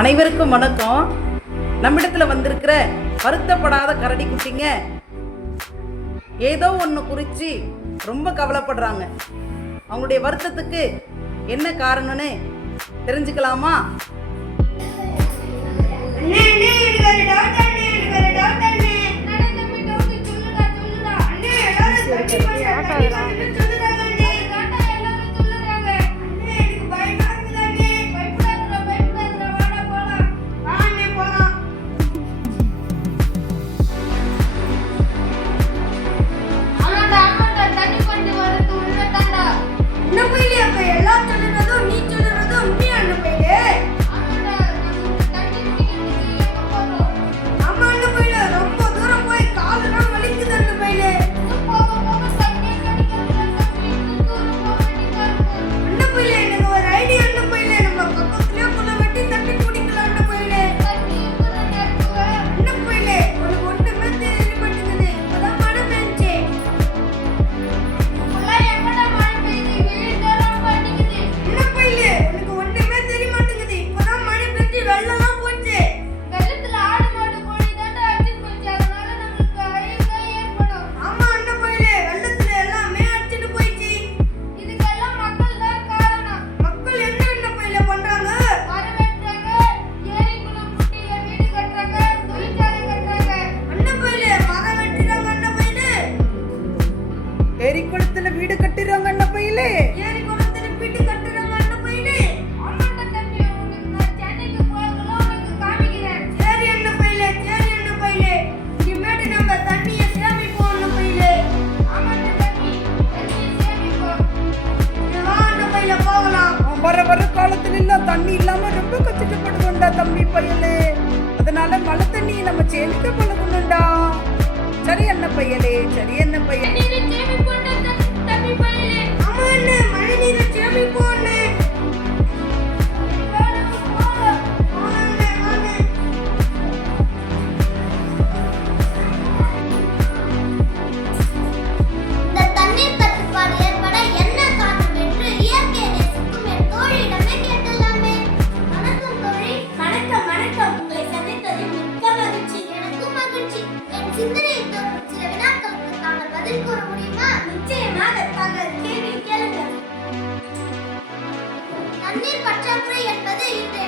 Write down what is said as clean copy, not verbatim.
அனைவருக்கும் வணக்கம். நம்மிடத்தில் வந்திருக்கிற வருத்தப்படாத கரடி குட்டிங்க ஏதோ ஒன்று குறித்து ரொம்ப கவலைப்படுறாங்க. அவங்களுடைய வருத்தத்துக்கு என்ன காரணம்னு தெரிஞ்சுக்கலாமா? ஏரி குளத்துல வீடு கட்டுறாங்க அண்ணா பையிலே. ஏரி குளத்துல வீடு கட்டுறாங்க அண்ணா பையிலே. ஆமாடா தம்பி, உனக்கு நான் சென்னைக்கு போறதுல உனக்கு காமிக்கிறேன். சரி அண்ணா பையிலே, சரி அண்ணா பையிலே. இனிமேட்டு நம்ம தண்ணியை சேமிப்போம் அண்ணா பையிலே. ஆமாடா தம்பி, தண்ணியை சேமிப்போம். வா அண்ணா பையிலே போகலாம். வர காலத்துல எல்லாம் தண்ணி இல்லாம ரொம்ப கஷ்டப்படுவோம்டா தம்பி பையலே. அதனால மழை தண்ணியை நம்ம சேமிக்க பழகணும்டா. சரி அண்ணா பையலே, சரி அண்ணா பையலே. தண்ணீர் பற்றாக்குறை என்பது இன்று